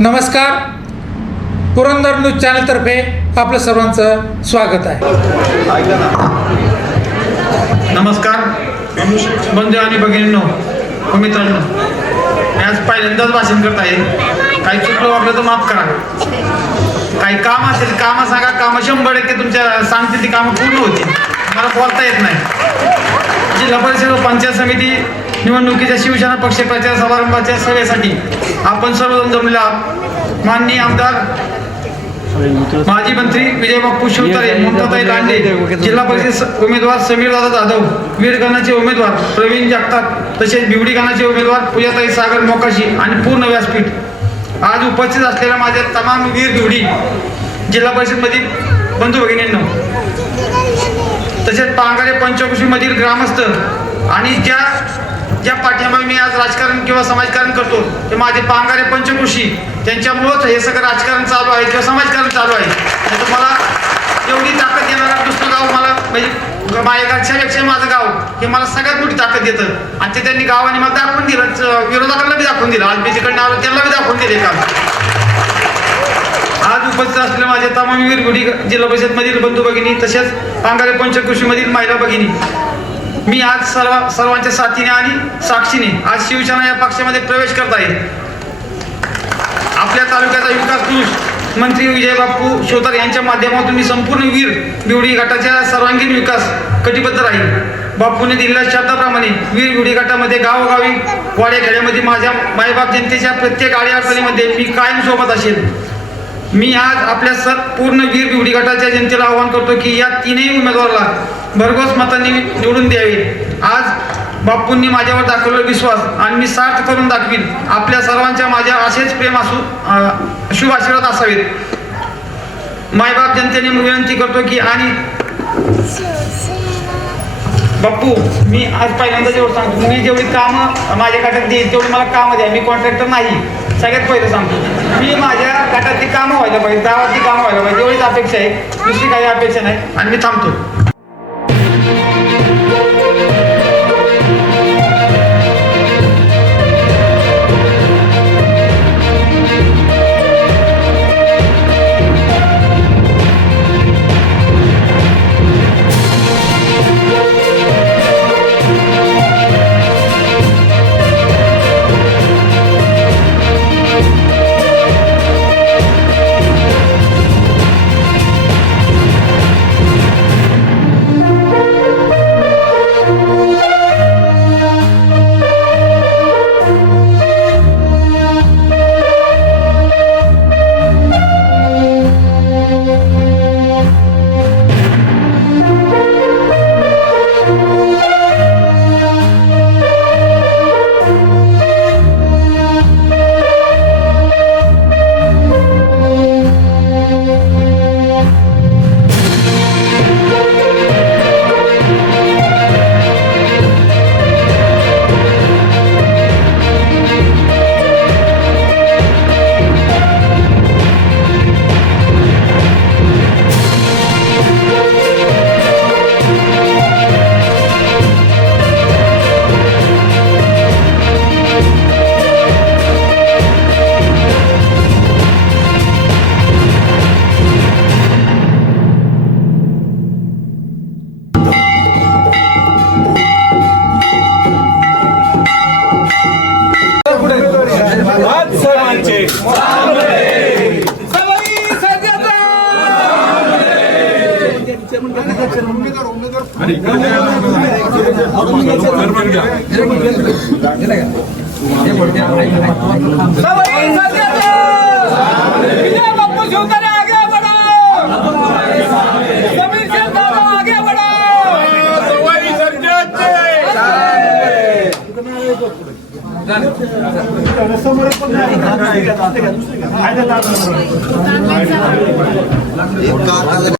नमस्कार, पुरंदर न्यूज चॅनलतर्फे आपलं सर्वांचं स्वागत आहे. नमस्कार बंधू आणि भगिनींनो, मित्रांनो, मी आज पहिल्यांदाच भाषण करत आहे. काही चुकलं वाटलं तर माफ करा. काही काम असेल कामं सांगा, कामं 100% तुमच्या सांगतील ती कामं पूर्ण होती. मला बोलता येत नाही. जिल्हा परिषद व पंचायत समिती निवडणुकीच्या शिवसेना पक्ष प्रचार समारंभाच्या सभेसाठी आपण सर्वजण जमले आहात. माननीय आमदार माजी मंत्री विजय बाप्पू शिवतारे, ममताताई लांडे, जिल्हा परिषद उमेदवार समीरदादा जाधव, वीरगणाचे उमेदवार प्रवीण जगताप, तसेच बिवडी गणाचे उमेदवार पूजाताई सागर मोकाशी आणि पूर्ण व्यासपीठ आज उपस्थित असलेल्या माझ्या तमाम वीर बिवडी जिल्हा परिषदमधील बंधू भगिनींनो, तसेच पांगारे पंचकृषीमधील ग्रामस्थ आणि ज्या पाठिंबाने मी आज राजकारण किंवा समाजकारण करतो ते माझे पांगारे पंचकृषी, त्यांच्यामुळंच हे सगळं राजकारण चालू आहे किंवा समाजकारण चालू आहे. तर मला एवढी ताकद देणारा दुसरं गाव मला म्हणजे माझ्यापेक्षा माझं गाव हे मला सगळ्यात मोठी ताकद देतं. आणि ते त्यांनी गावाने मला दाखवून दिलं, विरोधकांना बी दाखवून दिलं. आज मी तिकडनं आलो त्यांना बी दाखवून दिले काम. आज उपस्थित असलेल्या माझ्या तमाम वीर गुढी जिल्हा परिषदमधील बंधू भगिनी, तसेच पांगारे पंचकृषीमधील महिला भगिनी, मी आज सर्वांच्या साथीने आणि साक्षीने आज शिवसेना या पक्षामध्ये प्रवेश करत आहे. आपल्या तालुक्याचा विकास पुरुष मंत्री विजय बाप्पू शिवतारे यांच्या माध्यमातून मी संपूर्ण वीर बिवडी गटाच्या सर्वांगीण विकास कटिबद्ध राहील. बाप्पूने दिलेल्या शब्दाप्रमाणे वीर बिवडी गटामध्ये गावोगावी वाड्याखेड्यामध्ये माझ्या मायबाप जनतेच्या प्रत्येक अडीअडचणीमध्ये मी कायम सोबत असेल. मी आज आपल्या पूर्ण वीर बिवडी गटाच्या जनतेला आवाहन करतो की या तीनही उमेदवाराला भरघोस मतांनी निवडून द्यावे. आज बाप्पूंनी माझ्यावर दाखवलेला विश्वास आणि मी सार्थ करून दाखवीन. आपल्या सर्वांच्या माझ्या असेच प्रेम असू, शुभ आशीर्वाद असावेत. मायबाप जनतेने विनंती करतो की आणि बाप्पू, मी आज पहिल्यांदा जेवढं सांगतो, मी जेवढी कामं माझ्या गटात देईल तेवढी मला कामं द्या. मी कॉन्ट्रॅक्टर नाही. सगळ्यात पहिलं सांगतो, मी माझ्या गटातली कामं व्हायला पाहिजे, गावातली कामं व्हायला पाहिजे, एवढीच अपेक्षा आहे. दुसरी काही अपेक्षा नाही. आणि मी थांबतो. समोर